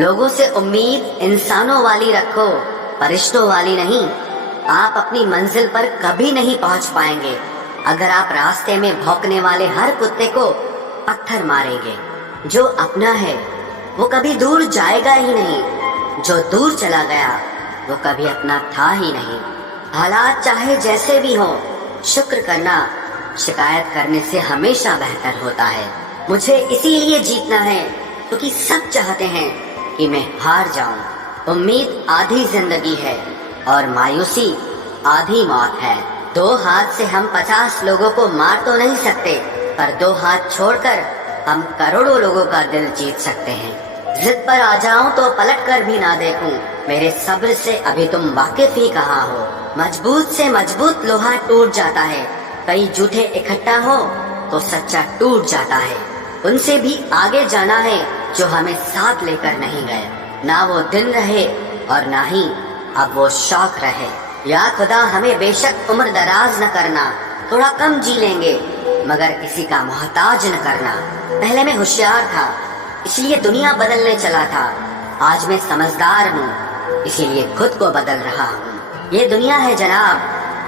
लोगों से उम्मीद इंसानों वाली रखो, फरिश्तों वाली नहीं। आप अपनी मंजिल पर कभी नहीं पहुंच पाएंगे अगर आप रास्ते में भौंकने वाले हर कुत्ते को पत्थर मारेंगे। जो अपना है वो कभी दूर जाएगा ही नहीं, जो दूर चला गया वो कभी अपना था ही नहीं। हालात चाहे जैसे भी हो, शुक्र करना शिकायत करने से हमेशा बेहतर होता है। मुझे इसीलिए जीतना है क्योंकि सब चाहते हैं कि मैं हार जाऊं। उम्मीद आधी जिंदगी है और मायूसी आधी मौत है। 2 हाथ से हम 50 लोगों को मार तो नहीं सकते, पर 2 हाथ छोड़कर हम करोड़ों लोगों का दिल जीत सकते हैं। जिद पर आ जाऊं तो पलट कर भी ना देखूं, मेरे सब्र से अभी तुम वाकिफ ही कहाँ हो। मजबूत से मजबूत लोहा टूट जाता है, कई जूठे इकट्ठा हो तो सच्चा टूट जाता है। उनसे भी आगे जाना है जो हमें साथ लेकर नहीं गए। ना वो दिन रहे और ना ही अब वो शौक रहे। या खुदा हमें बेशक उम्र दराज न करना, थोड़ा कम जी लेंगे मगर किसी का मोहताज न करना। पहले मैं होशियार था इसलिए दुनिया बदलने चला था, आज मैं समझदार हूँ इसीलिए खुद को बदल रहा हूँ। ये दुनिया है जनाब,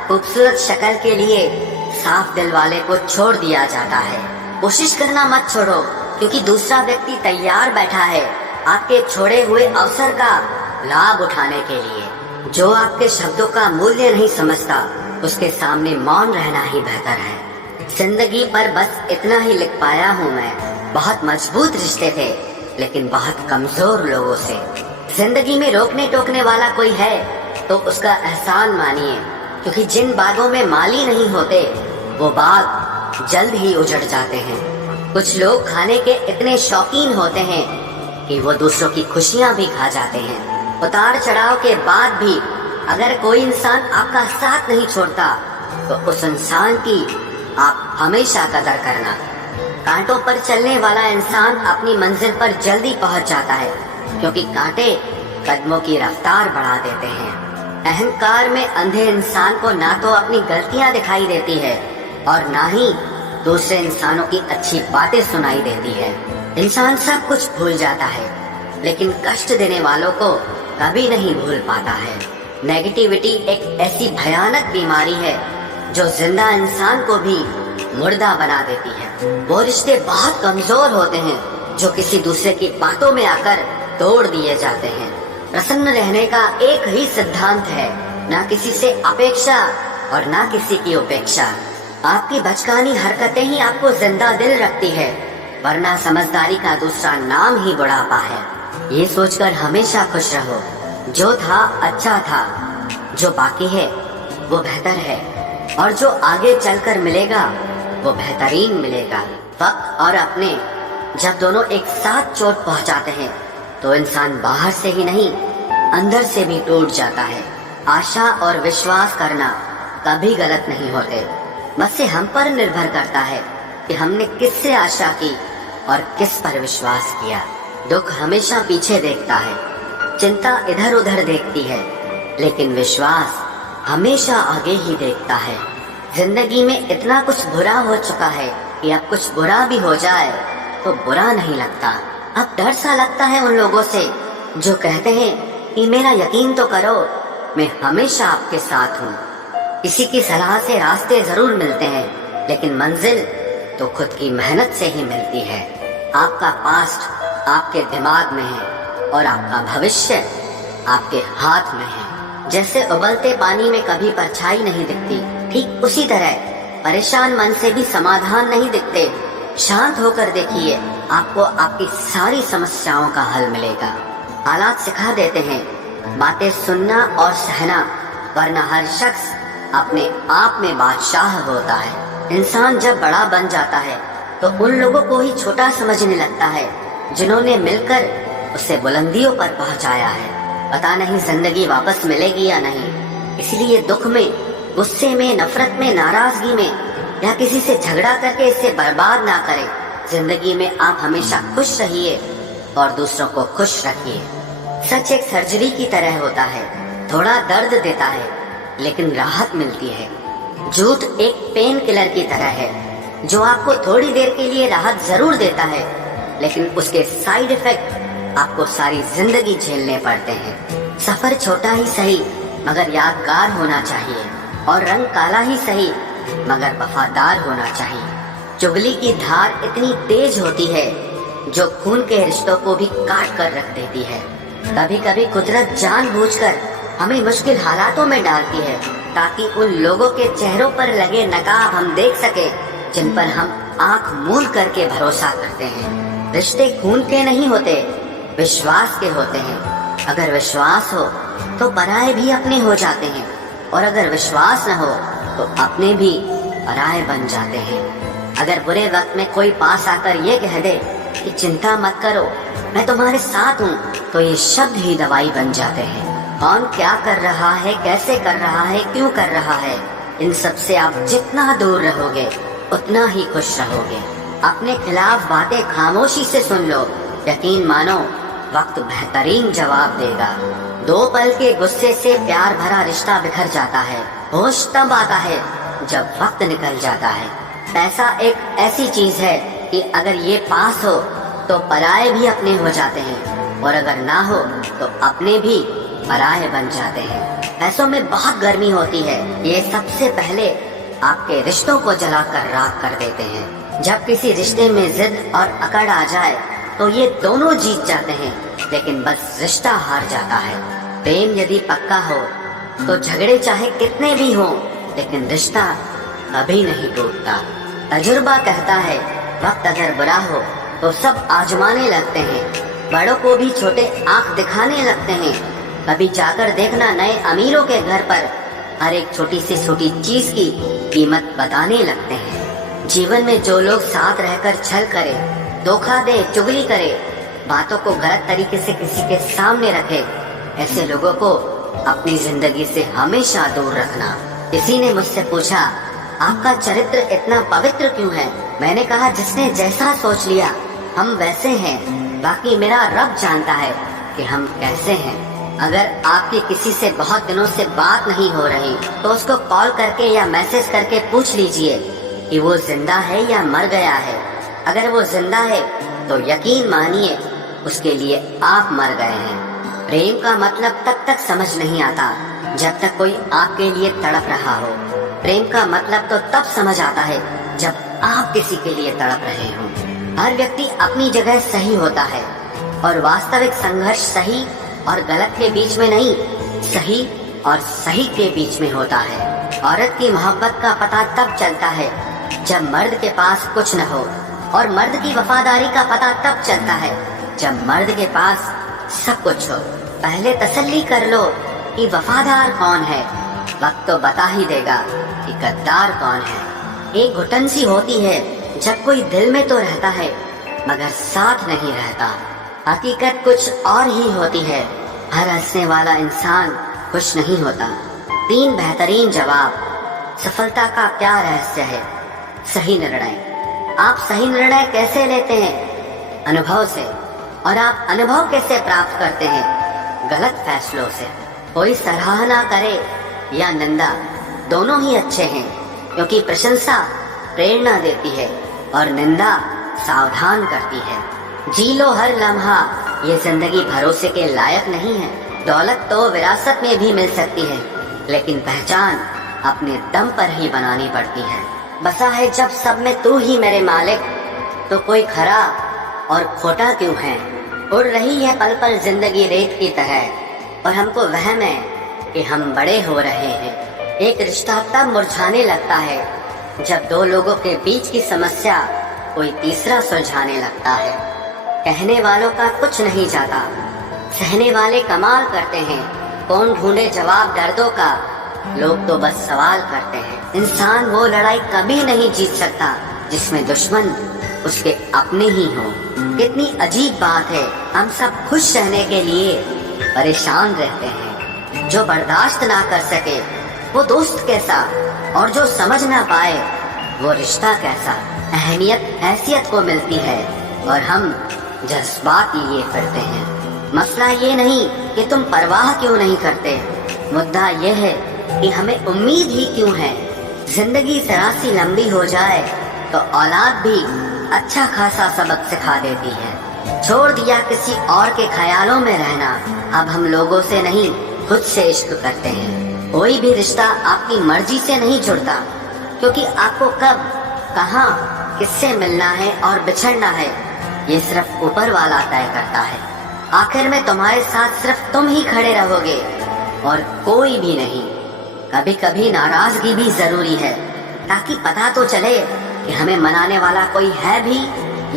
खूबसूरत शक्ल के लिए साफ दिल वाले को छोड़ दिया जाता है। कोशिश करना मत छोड़ो क्योंकि दूसरा व्यक्ति तैयार बैठा है आपके छोड़े हुए अवसर का लाभ उठाने के लिए। जो आपके शब्दों का मूल्य नहीं समझता उसके सामने मौन रहना ही बेहतर है। जिंदगी पर बस इतना ही लिख पाया हूँ मैं। बहुत मजबूत रिश्ते थे लेकिन बहुत कमजोर लोगों से। जिंदगी में रोकने टोकने वाला कोई है तो उसका एहसान मानिए, क्योंकि जिन बागों में माली नहीं होते वो बाग जल्द ही उजड़ जाते हैं। कुछ लोग खाने के इतने शौकीन होते हैं कि वो दूसरों की खुशियां भी खा जाते हैं। उतार चढ़ाव के बाद भी अगर कोई इंसान आपका साथ नहीं छोड़ता तो उस इंसान की आप हमेशा कदर करना। कांटों पर चलने वाला इंसान अपनी मंजिल पर जल्दी पहुंच जाता है क्योंकि कांटे कदमों की रफ्तार बढ़ा देते हैं। अहंकार में अंधे इंसान को ना तो अपनी गलतियां दिखाई देती है और ना ही दूसरे इंसानों की अच्छी बातें सुनाई देती है। इंसान सब कुछ भूल जाता है लेकिन कष्ट देने वालों को कभी नहीं भूल पाता है। नेगेटिविटी एक ऐसी भयानक बीमारी है जो जिंदा इंसान को भी मुर्दा बना देती है। वो रिश्ते बहुत कमजोर होते हैं जो किसी दूसरे की बातों में आकर तोड़ दिए जाते हैं। प्रसन्न रहने का एक ही सिद्धांत है, ना किसी से अपेक्षा और ना किसी की उपेक्षा। आपकी बचकानी हरकतें ही आपको जिंदा दिल रखती है, वरना समझदारी का दूसरा नाम ही बुढ़ापा है। ये सोचकर हमेशा खुश रहो, जो था अच्छा था, जो बाकी है वो बेहतर है और जो आगे चलकर मिलेगा वो बेहतरीन मिलेगा। वक्त और अपने जब दोनों एक साथ चोट पहुंचाते हैं तो इंसान बाहर से ही नहीं अंदर से भी टूट जाता है। आशा और विश्वास करना कभी गलत नहीं होते, बस ये हम पर निर्भर करता है कि हमने किससे आशा की और किस पर विश्वास किया। दुख हमेशा पीछे देखता है, चिंता इधर उधर देखती है, लेकिन विश्वास हमेशा आगे ही देखता है। जिंदगी में इतना कुछ बुरा हो चुका है कि अब कुछ बुरा भी हो जाए तो बुरा नहीं लगता। अब डर सा लगता है उन लोगों से जो कहते हैं कि मेरा यकीन तो करो, मैं हमेशा आपके साथ हूँ। किसी की सलाह से रास्ते जरूर मिलते हैं लेकिन मंजिल तो खुद की मेहनत से ही मिलती है। आपका पास्ट आपके दिमाग में है और आपका भविष्य आपके हाथ में है। जैसे उबलते पानी में कभी परछाई नहीं दिखती, ठीक उसी तरह परेशान मन से भी समाधान नहीं दिखते। शांत होकर देखिए, आपको आपकी सारी समस्याओं का हल मिलेगा। हालात सिखा देते हैं बातें सुनना और सहना, वरना हर शख्स अपने आप में बादशाह होता है। इंसान जब बड़ा बन जाता है तो उन लोगों को ही छोटा समझने लगता है जिन्होंने मिलकर उसे बुलंदियों पर पहुंचाया है। पता नहीं जिंदगी वापस मिलेगी या नहीं, इसलिए दुख में, गुस्से में, नफरत में, नाराजगी में या किसी से झगड़ा करके इसे बर्बाद ना करें। जिंदगी में आप हमेशा खुश रहिए और दूसरों को खुश रखिए। सच एक सर्जरी की तरह होता है, थोड़ा दर्द देता है लेकिन राहत मिलती है। झूठ एक पेन किलर की तरह है जो आपको थोड़ी देर के लिए राहत जरूर देता है लेकिन उसके साइड इफेक्ट आपको सारी जिंदगी झेलने पड़ते हैं। सफर छोटा ही सही मगर यादगार होना चाहिए, और रंग काला ही सही मगर वफादार होना चाहिए। चुगली की धार इतनी तेज होती है जो खून के रिश्तों को भी काट कर रख देती है। कभी कभी कुदरत जानबूझकर हमें मुश्किल हालातों में डालती है ताकि उन लोगों के चेहरों पर लगे नकाब हम देख सके जिन पर हम आंख मूंद करके भरोसा करते हैं। रिश्ते खून के नहीं होते, विश्वास के होते हैं। अगर विश्वास हो तो पराये भी अपने हो जाते हैं, और अगर विश्वास न हो तो अपने भी पराये बन जाते हैं। अगर बुरे वक्त में कोई पास आकर ये कह दे कि चिंता मत करो, मैं तुम्हारे साथ हूँ, तो ये शब्द ही दवाई बन जाते हैं। कौन क्या कर रहा है, कैसे कर रहा है, क्यों कर रहा है, इन सब से आप जितना दूर रहोगे उतना ही खुश रहोगे। अपने खिलाफ बातें खामोशी से सुन लो, यकीन मानो वक्त बेहतरीन जवाब देगा। 2 पल के गुस्से से प्यार भरा रिश्ता बिखर जाता है। होश तब आता है जब वक्त निकल जाता है। पैसा एक ऐसी चीज है कि अगर ये पास हो तो पराये भी अपने हो जाते हैं, और अगर ना हो तो अपने भी पराये बन जाते हैं। पैसों में बहुत गर्मी होती है, ये सबसे पहले आपके रिश्तों को जलाकर राख कर देते हैं। जब किसी रिश्ते में जिद और अकड़ आ जाए तो ये दोनों जीत जाते हैं, लेकिन बस रिश्ता हार जाता है। प्रेम यदि पक्का हो तो झगड़े चाहे कितने भी हों, लेकिन रिश्ता कभी नहीं टूटता। तजुर्बा कहता है वक्त अगर बुरा हो तो सब आजमाने लगते हैं, बड़ों को भी छोटे आंख दिखाने लगते हैं। कभी जाकर देखना नए अमीरों के घर पर हर एक छोटी से छोटी चीज की कीमत बताने लगते हैं। जीवन में जो लोग साथ रहकर छल करे, धोखा दे, चुगली करे, बातों को गलत तरीके से किसी के सामने रखे, ऐसे लोगों को अपनी जिंदगी से हमेशा दूर रखना। किसी ने मुझसे पूछा आपका चरित्र इतना पवित्र क्यों है? मैंने कहा जिसने जैसा सोच लिया हम वैसे हैं, बाकी मेरा रब जानता है कि हम कैसे हैं। अगर आपकी किसी से बहुत दिनों से बात नहीं हो रही तो उसको कॉल करके या मैसेज करके पूछ लीजिए कि वो जिंदा है या मर गया है। अगर वो जिंदा है तो यकीन मानिए उसके लिए आप मर गए हैं। प्रेम का मतलब तब तक समझ नहीं आता जब तक कोई आपके लिए तड़प रहा हो। प्रेम का मतलब तो तब समझ आता है जब आप किसी के लिए तड़प रहे हो। हर व्यक्ति अपनी जगह सही होता है, और वास्तविक संघर्ष सही और गलत के बीच में नहीं, सही और सही के बीच में होता है। औरत की मोहब्बत का पता तब चलता है जब मर्द के पास कुछ न हो, और मर्द की वफादारी का पता तब चलता है जब मर्द के पास सब कुछ हो। पहले तसल्ली कर लो कि वफादार कौन है, वक्त तो बता ही देगा कि गद्दार कौन है। एक घुटन सी होती है जब कोई दिल में तो रहता है मगर साथ नहीं रहता। हकीकत कुछ और ही होती है, हर हंसने वाला इंसान खुश नहीं होता। 3 बेहतरीन जवाब। सफलता का क्या रहस्य है? सही निर्णय। आप सही निर्णय कैसे लेते हैं? अनुभव से। और आप अनुभव कैसे प्राप्त करते हैं? गलत फैसलों से। कोई सराहना करे या निंदा, दोनों ही अच्छे हैं, क्योंकि प्रशंसा प्रेरणा देती है और निंदा सावधान करती है। जी लो हर लम्हा, ये जिंदगी भरोसे के लायक नहीं है। दौलत तो विरासत में भी मिल सकती है, लेकिन पहचान अपने दम पर ही बनानी पड़ती है। बसा है जब सब में तू ही मेरे मालिक, तो कोई खरा और खोटा क्यों है? उड़ रही है पल पल जिंदगी रेत की तरह, और हमको वहम है कि हम बड़े हो रहे हैं। एक रिश्ता तब मुरझाने लगता है जब 2 लोगों के बीच की समस्या कोई तीसरा सुलझाने लगता है। कहने वालों का कुछ नहीं जाता, सहने वाले कमाल करते हैं। कौन ढूंढे जवाब दर्दों का, लोग तो बस सवाल करते हैं। इंसान वो लड़ाई कभी नहीं जीत सकता जिसमें दुश्मन उसके अपने ही हो। कितनी अजीब बात है, हम सब खुश रहने के लिए परेशान रहते हैं। जो बर्दाश्त ना कर सके वो दोस्त कैसा, और जो समझ ना पाए वो रिश्ता कैसा। अहमियत हैसियत को मिलती है और हम जज्बात लिए फिरते हैं। मसला ये नहीं कि तुम परवाह क्यों नहीं करते, मुद्दा ये है कि हमें उम्मीद ही क्यों है। जिंदगी जरा सी लंबी हो जाए तो औलाद भी अच्छा खासा सबक सिखा देती है। छोड़ दिया किसी और के ख्यालों में रहना। अब हम लोगों से नहीं खुद से इश्क करते हैं। कोई भी रिश्ता आपकी मर्जी से नहीं जुड़ता, क्योंकि आपको कब, कहाँ, किससे मिलना है और बिछड़ना है ये सिर्फ ऊपर वाला तय करता है। आखिर में तुम्हारे साथ सिर्फ तुम ही खड़े रहोगे और कोई भी नहीं। कभी कभी नाराजगी भी जरूरी है, ताकि पता तो चले कि हमें मनाने वाला कोई है भी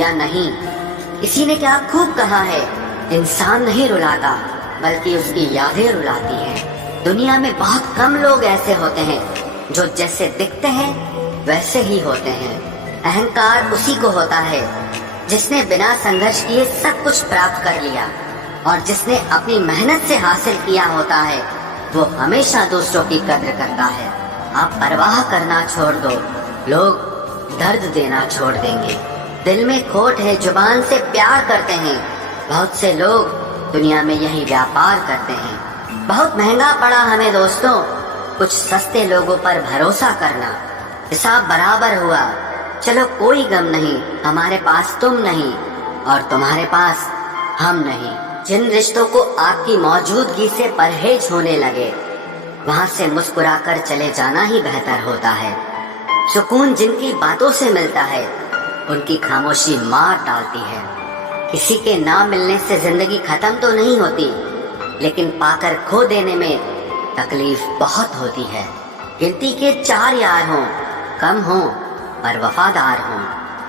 या नहीं। किसी ने क्या खूब कहा है, इंसान नहीं रुलाता बल्कि उसकी यादें रुलाती हैं। दुनिया में बहुत कम लोग ऐसे होते हैं जो जैसे दिखते हैं वैसे ही होते हैं। अहंकार उसी को होता है जिसने बिना संघर्ष किए सब कुछ प्राप्त कर लिया, और जिसने अपनी मेहनत से हासिल किया होता है वो हमेशा दूसरों की कद्र करता है। आप परवाह करना छोड़ दो, लोग दर्द देना छोड़ देंगे। दिल में खोट है, जुबान से प्यार करते हैं। बहुत से लोग दुनिया में यही व्यापार करते हैं। बहुत महंगा पड़ा हमें दोस्तों कुछ सस्ते लोगों पर भरोसा करना। हिसाब बराबर हुआ, चलो कोई गम नहीं। हमारे पास तुम नहीं और तुम्हारे पास हम नहीं। जिन रिश्तों को आपकी मौजूदगी से परहेज होने लगे, वहाँ से मुस्कुराकर चले जाना ही बेहतर होता है। सुकून जिनकी बातों से मिलता है उनकी खामोशी मार डालती है। किसी के ना मिलने से जिंदगी खत्म तो नहीं होती, लेकिन पाकर खो देने में तकलीफ बहुत होती है। गिनती के 4 यार हों, कम हों पर वफादार हों।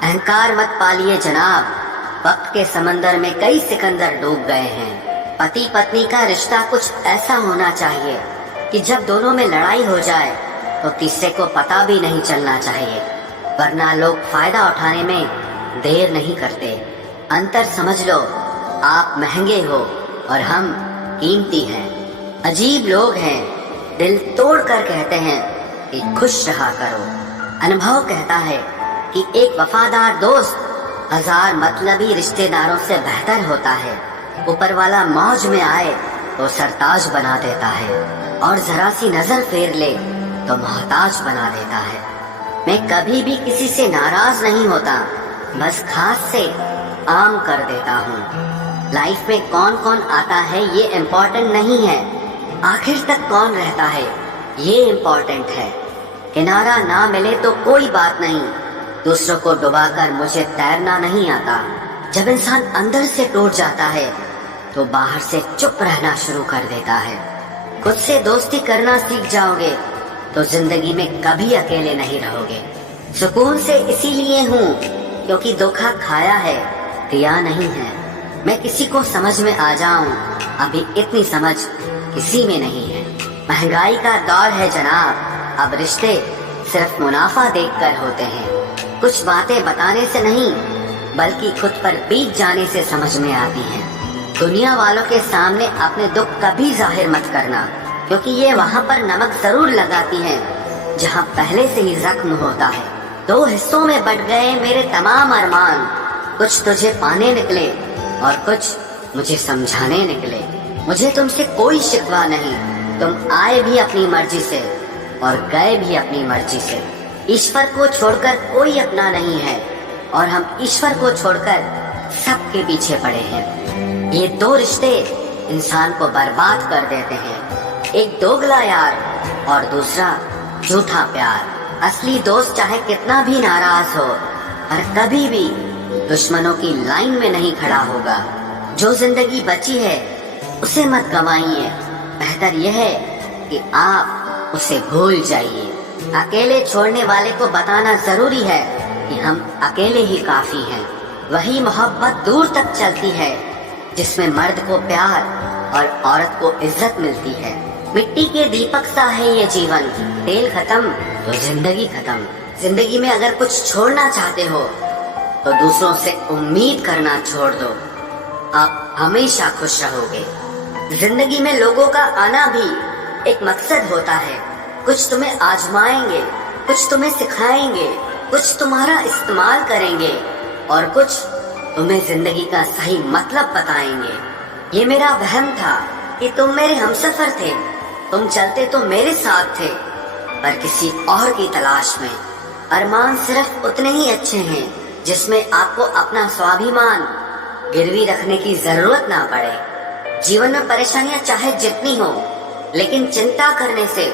अहंकार मत पालिए जनाब, वक्त के समंदर में कई सिकंदर डूब गए हैं। पति पत्नी का रिश्ता कुछ ऐसा होना चाहिए कि जब दोनों में लड़ाई हो जाए तो तीसरे को पता भी नहीं चलना चाहिए, वरना लोग फायदा उठाने में देर नहीं करते। अंतर समझ लो, आप महंगे हो और हम कीमती हैं। अजीब लोग हैं, दिल तोड़ कर कहते हैं कि खुश रहा करो। अनुभव कहता है कि एक वफादार दोस्त 1000 मतलबी रिश्तेदारों से बेहतर होता है। ऊपर वाला मौज में आए तो सरताज बना देता है, और जरा सी नजर फेर ले तो मोहताज बना देता है। मैं कभी भी किसी से नाराज नहीं होता, बस खास से आम कर देता हूँ। लाइफ में कौन कौन आता है ये इम्पोर्टेंट नहीं है, आखिर तक कौन रहता है ये इम्पोर्टेंट है। किनारा ना मिले तो कोई बात नहीं, दूसरों को डुबाकर मुझे तैरना नहीं आता। जब इंसान अंदर से टूट जाता है तो बाहर से चुप रहना शुरू कर देता है। खुद से दोस्ती करना सीख जाओगे तो जिंदगी में कभी अकेले नहीं रहोगे। सुकून से इसीलिए हूँ क्योंकि धोखा खाया है, दिया नहीं है। मैं किसी को समझ में आ जाऊं, अभी इतनी समझ किसी में नहीं है। महंगाई का दौर है जनाब, अब रिश्ते सिर्फ मुनाफा देखकर होते हैं। कुछ बातें बताने से नहीं बल्कि खुद पर बीत जाने से समझ में आती हैं। दुनिया वालों के सामने अपने दुख कभी जाहिर मत करना, क्योंकि ये वहाँ पर नमक जरूर लगाती हैं जहाँ पहले से ही जख्म होता है। 2 हिस्सों में बट गए मेरे तमाम अरमान, कुछ तुझे पाने निकले और कुछ मुझे समझाने निकले। मुझे तुमसे कोई शिकवा नहीं, तुम आए भी अपनी मर्जी से और गए भी अपनी मर्जी से। ईश्वर को छोड़कर कोई अपना नहीं है और हम ईश्वर को छोड़कर सबके पीछे पड़े हैं। ये 2 रिश्ते इंसान को बर्बाद कर देते हैं, एक दोगला यार और दूसरा झूठा प्यार। असली दोस्त चाहे कितना भी नाराज हो पर कभी भी दुश्मनों की लाइन में नहीं खड़ा होगा। जो जिंदगी बची है उसे मत गंवाइए, बेहतर यह है कि आप उसे भूल जाइए। अकेले छोड़ने वाले को बताना जरूरी है कि हम अकेले ही काफी हैं। वही मोहब्बत दूर तक चलती है जिसमें मर्द को प्यार और औरत को इज्जत मिलती है। मिट्टी के दीपक सा है ये जीवन, तेल खत्म तो जिंदगी खत्म। जिंदगी में अगर कुछ छोड़ना चाहते हो तो दूसरों से उम्मीद करना छोड़ दो, आप हमेशा खुश रहोगे। जिंदगी में लोगों का आना भी एक मकसद होता है। कुछ तुम्हें आजमाएंगे, कुछ तुम्हें सिखाएंगे, कुछ तुम्हारा इस्तेमाल करेंगे और कुछ तुम्हें जिंदगी का सही मतलब बताएंगे। ये मेरा वहम था कि तुम मेरे हमसफर थे, तुम चलते तो मेरे साथ थे पर किसी और की तलाश में। अरमान सिर्फ उतने ही अच्छे हैं जिसमें आपको अपना स्वाभिमान गिरवी रखने की जरूरत ना पड़े। जीवन में परेशानियां चाहे जितनी हो, लेकिन चिंता करने से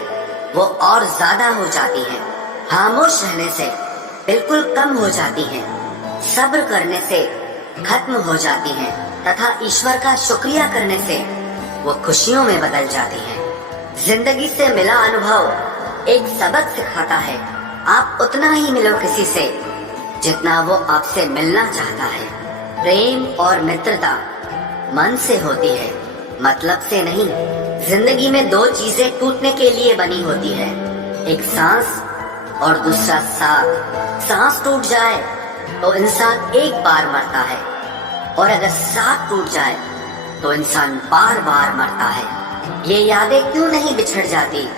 वो और ज्यादा हो जाती हैं। खामोश रहने से बिल्कुल कम हो जाती हैं। सब्र करने से खत्म हो जाती हैं तथा ईश्वर का शुक्रिया करने से वो खुशियों में बदल जाती हैं। जिंदगी से मिला अनुभव एक सबक सिखाता है। आप उतना ही मिलो किसी से जितना वो आपसे मिलना चाहता है। प्रेम और मित्रता मन से होती है, मतलब से नहीं। जिंदगी में दो चीजें टूटने के लिए बनी होती है, एक सांस और दूसरा साथ। सांस टूट जाए तो इंसान एक बार मरता है, और अगर साथ टूट जाए तो इंसान बार बार मरता है। ये यादें क्यों नहीं बिछड़ जाती?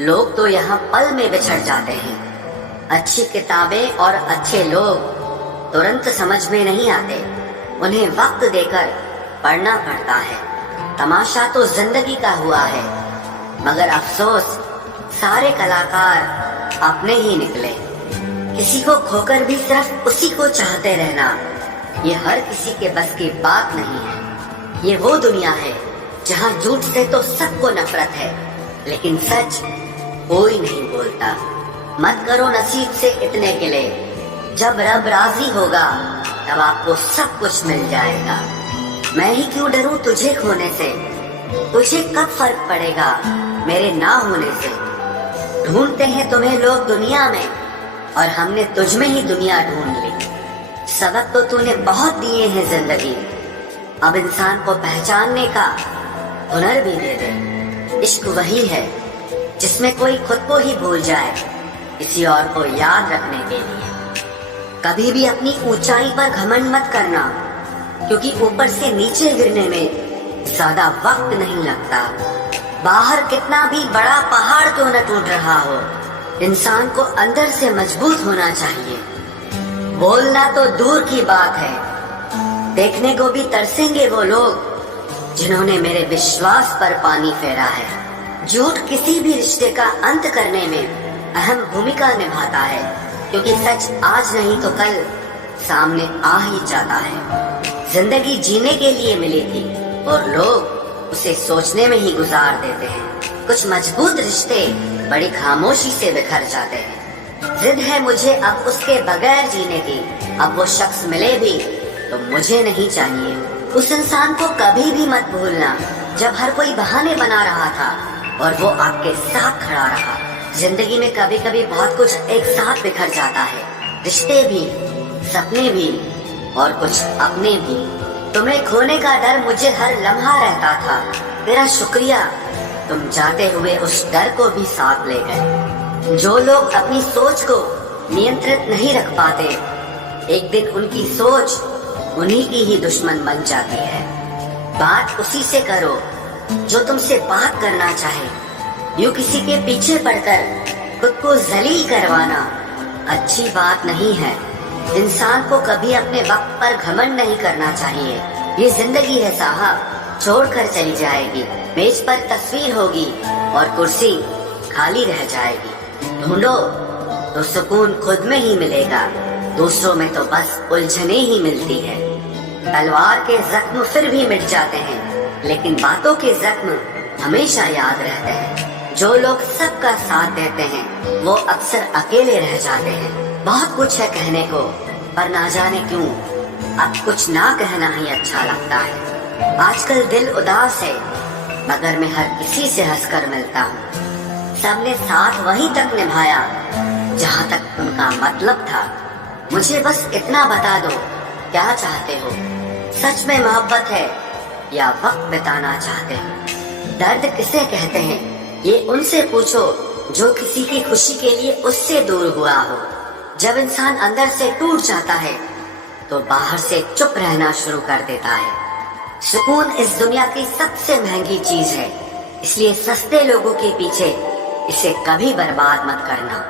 लोग तो यहाँ पल में बिछड़ जाते हैं। अच्छी किताबें और अच्छे लोग तुरंत समझ में नहीं आते, उन्हें वक्त देकर पढ़ना पड़ता है। तमाशा तो जिंदगी का हुआ है, मगर अफसोस सारे कलाकार अपने ही निकले। किसी को खोकर भी सिर्फ उसी को चाहते रहना, ये हर किसी के बस की बात नहीं है। ये वो दुनिया है जहाँ झूठ से तो सबको नफरत है, लेकिन सच कोई नहीं बोलता। मत करो नसीब से इतने गिले, जब रब राजी होगा तब आपको सब कुछ मिल जाएगा। मैं ही क्यों डरूं तुझे खोने से, तुझे कब फर्क पड़ेगा मेरे ना होने से। ढूंढते हैं तुम्हें लोग दुनिया में, और हमने तुझ में ही दुनिया ढूंढ ली। सबक तो तूने बहुत दिए हैं जिंदगी, अब इंसान को पहचानने का हुनर भी दे दे। इश्क वही है जिसमें कोई खुद को ही भूल जाए किसी और को याद रखने के लिए। कभी भी अपनी ऊंचाई पर घमंड मत करना, क्योंकि ऊपर से नीचे गिरने में ज्यादा वक्त नहीं लगता। बाहर कितना भी बड़ा पहाड़ क्यों न टूट रहा हो, इंसान को अंदर से मजबूत होना चाहिए। बोलना तो दूर की बात है, देखने को भी तरसेंगे वो लोग जिन्होंने मेरे विश्वास पर पानी फेरा है। झूठ किसी भी रिश्ते का अंत करने में अहम भूमिका निभाता है, क्योंकि सच आज नहीं तो कल सामने आ ही जाता है। जिंदगी जीने के लिए मिली थी और लोग उसे सोचने में ही गुजार देते हैं। कुछ मजबूत रिश्ते बड़ी खामोशी से बिखर जाते हैं। जिद है मुझे अब उसके बगैर जीने की, अब वो शख्स मिले भी तो मुझे नहीं चाहिए। उस इंसान को कभी भी मत भूलना जब हर कोई बहाने बना रहा था और वो आपके साथ खड़ा रहा। जिंदगी में कभी कभी बहुत कुछ एक साथ बिखर जाता है, रिश्ते भी, सपने भी और कुछ अपने भी। तुम्हें खोने का डर मुझे हर लम्हा रहता था, तेरा शुक्रिया तुम जाते हुए उस डर को भी साथ ले गए। जो लोग अपनी सोच को नियंत्रित नहीं रख पाते, एक दिन उनकी सोच उन्हीं की ही दुश्मन बन जाती है। बात उसी से करो जो तुमसे बात करना चाहे। यूं किसी के पीछे पड़कर खुद को जलील करवाना अच्छी बात नहीं है। इंसान को कभी अपने वक्त पर घमंड नहीं करना चाहिए। ये जिंदगी है साहब, छोड़ कर चली जाएगी। मेज पर तस्वीर होगी और कुर्सी खाली रह जाएगी। ढूंढो तो सुकून खुद में ही मिलेगा, दूसरों में तो बस उलझने ही मिलती है। तलवार के जख्म फिर भी मिट जाते हैं, लेकिन बातों के जख्म हमेशा याद रहते हैं। जो लोग सबका साथ देते हैं वो अक्सर अकेले रह जाते हैं। बहुत कुछ है कहने को, पर ना जाने क्यों अब कुछ ना कहना ही अच्छा लगता है। आजकल दिल उदास है, मगर मैं हर किसी से हंसकर मिलता हूँ। सबने साथ वहीं तक निभाया जहाँ तक उनका मतलब था। मुझे बस इतना बता दो, क्या चाहते हो? सच में मोहब्बत है या वक्त बिताना चाहते हो? दर्द किसे कहते हैं ये उनसे पूछो जो किसी की खुशी के लिए उससे दूर हुआ हो। जब इंसान अंदर से टूट जाता है तो बाहर से चुप रहना शुरू कर देता है। सुकून इस दुनिया की सबसे महंगी चीज है, इसलिए सस्ते लोगों के पीछे इसे कभी बर्बाद मत करना।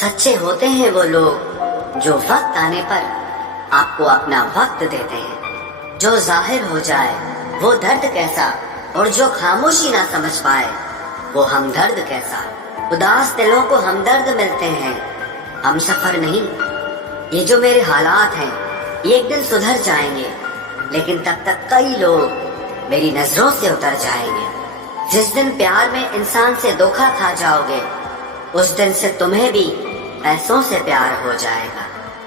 सच्चे होते हैं वो लोग जो वक्त आने पर आपको अपना वक्त देते हैं। जो जाहिर हो जाए वो दर्द कैसा, और जो खामोशी ना समझ पाए वो हमदर्द कैसा। उदास दिलों को हमदर्द मिलते हैं, हम सफर नहीं। ये जो मेरे हालात हैं ये एक दिन सुधर जाएंगे। لیکن تب تک کئی لوگ میری نظروں سے اتر جائیں گے۔ جس دن پیار میں انسان سے دھوکا کھا جاؤ گے، اس دن سے تمہیں بھی پیسوں سے پیار ہو جائے گا۔